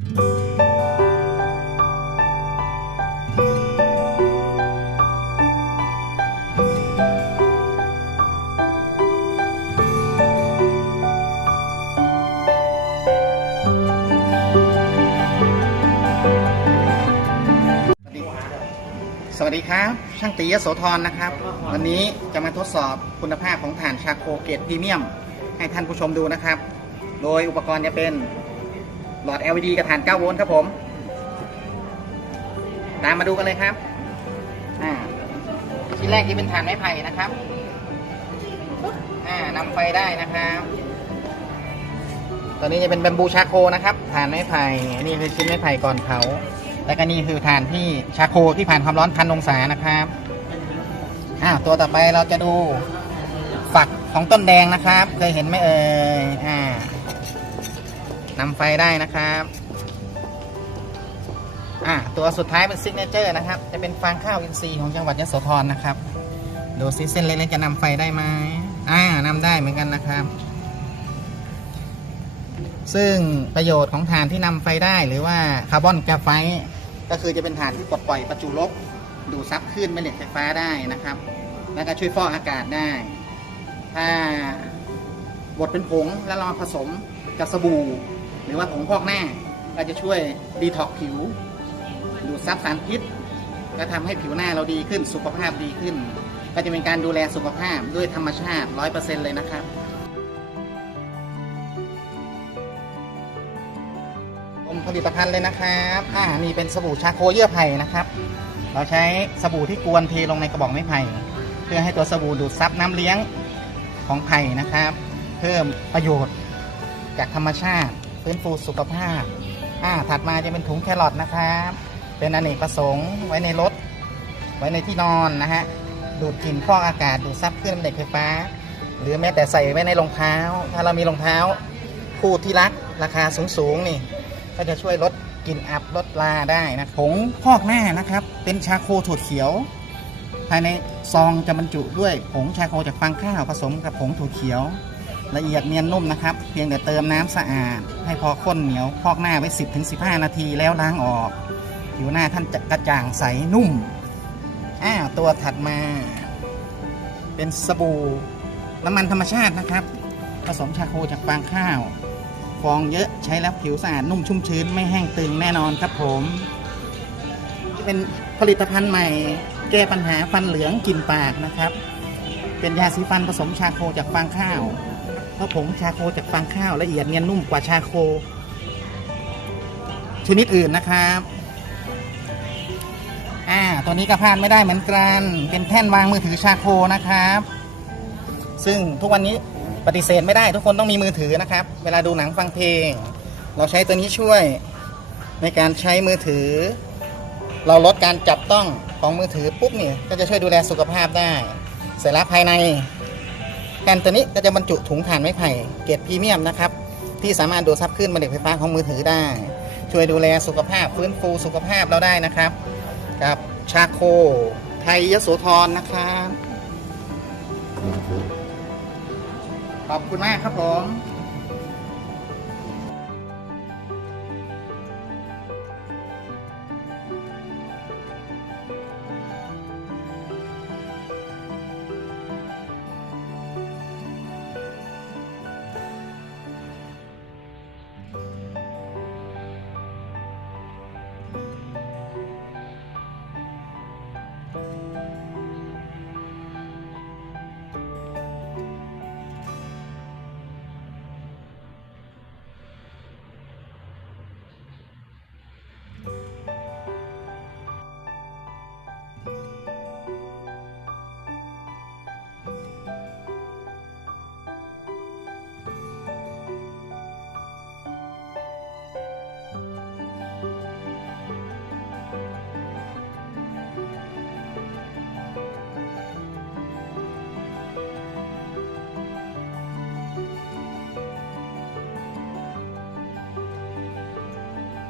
สวัสดีครับ ช่างตียโสธรนะครับ วันนี้จะมาทดสอบคุณภาพของถ่านชาโคเกรดพรีเมียม ให้ท่านผู้ชมดูนะครับ โดยอุปกรณ์จะเป็น หลอด LED กับถ่าน 9 โวลต์ครับผม ตามมาดูกันเลยครับ อ่า ชิ้นแรกที่เป็นถ่านไม้ไผ่นะครับ อ่านำไฟได้นะครับตัวนี้จะเป็นแบมบูชาโคนะครับถ่านไม้ไผ่อันนี้คือชิ้นไม้ไผ่ก่อนเผา แล้วก็นี่คือถ่านที่ชาโคที่ผ่านความร้อนพันองศานะครับอ้าวตัวต่อไปเราจะดูฝักของต้นแดงนะครับ เคยเห็นไหมเอ่ย อ่า นำไฟได้นะครับอ่าตัวสุดท้ายเป็นซิกเนเจอร์นะครับ จะเป็นฟางข้าวอินทรีย์ของจังหวัดยโสธรนะครับ ดูซิเส้นเล็กๆจะนำไฟได้ไหมอ่านำได้เหมือนกันนะครับ ซึ่งประโยชน์ของถ่านที่นำไฟได้หรือว่าคาร์บอนกาไฟก็คือจะเป็นถ่านที่ปลดปล่อยประจุลบดูดซับคลื่นแม่เหล็กไฟฟ้าได้นะครับ แล้วก็ช่วยฟอกอากาศได้ ถ้าบดเป็นผงแล้วเรามาผสมกับสบู่ หรือว่าผงพอกหน้าก็จะช่วยดีท็อกผิว ดูดซับสารพิษ ก็ทำให้ผิวหน้าเราดีขึ้นสุขภาพดีขึ้น ก็จะเป็นการดูแลสุขภาพด้วยธรรมชาติ 100%เลยนะครับกรมผลิตภัณฑ์เลยนะครับ อ่า นี่เป็นสบู่ชาโคเยื่อไผ่นะครับ เราใช้สบู่ที่กวนเทลงในกระบอกไม้ไผ่ เพื่อให้ตัวสบู่ดูดซับน้ำเลี้ยงของไผ่นะครับ เพิ่มประโยชน์จากธรรมชาติ ฟื้นฟูสุขภาพอ่าถัดมาจะเป็นถุงแครอทนะครับ เป็นอเนกประสงค์ไว้ในรถ ไว้ในที่นอนนะฮะ ดูดกลิ่นฟอกอากาศ ดูดซับเครื่องเด็กไฟฟ้า หรือแม้แต่ใส่ไว้ในรองเท้า ถ้าเรามีรองเท้า คู่ที่รักราคาสูงๆนี่ ก็จะช่วยลดกลิ่นอับลดลาได้นะผงพอกหน้านะครับ เป็นชาโคถั่วเขียว ภายในซองจะบรรจุด้วยผงชาโคจากฟางข้าวผสมกับผงถั่วเขียว ละเอียดเนียนนุ่มนะครับ เพียงแต่เติมน้ำสะอาด ให้พอข้นเหนียวพอกหน้าไว้ 10-15 นาทีแล้วล้างออก ผิวหน้าท่านจะกระจ่างใสนุ่มอ้าวตัวถัดมา เป็นสบู่น้ำมันธรรมชาตินะครับ ผสมชาโคจากฟางข้าว ฟองเยอะใช้แล้วผิวสะอาดนุ่มชุ่มชื้นไม่แห้งตึงแน่นอนครับผมนี่เป็นผลิตภัณฑ์ใหม่ แก้ปัญหาฟันเหลืองกลิ่นปากนะครับ เป็นยาสีฟันผสมชาโคจากฟางข้าว เพราะผงชาโคจากฟางข้าวละเอียดเนียนนุ่มกว่าชาโค ชนิดอื่นนะครับอ่าตัวนี้ก็พลาดไม่ได้เหมือนกัน เป็นแท่นวางมือถือชาโคนะครับ ซึ่งทุกวันนี้ปฏิเสธไม่ได้ทุกคนต้องมีมือถือนะครับ เวลาดูหนังฟังเพลง เราใช้ตัวนี้ช่วยในการใช้มือถือ เราลดการจับต้องของมือถือปุ๊บเนี่ยก็จะช่วยดูแลสุขภาพได้ เสร็จแล้วภายใน แผ่นตัวนี้ก็จะบรรจุถุงถ่านไม้ไผ่เกรดพรีเมียมนะครับ ที่สามารถดูดซับคลื่นมาเหล็กไฟฟ้าของมือถือได้ ช่วยดูแลสุขภาพฟื้นฟูสุขภาพเราได้นะครับกับชาโค ไทยยโสธรนะครับ ขอบคุณมากครับผม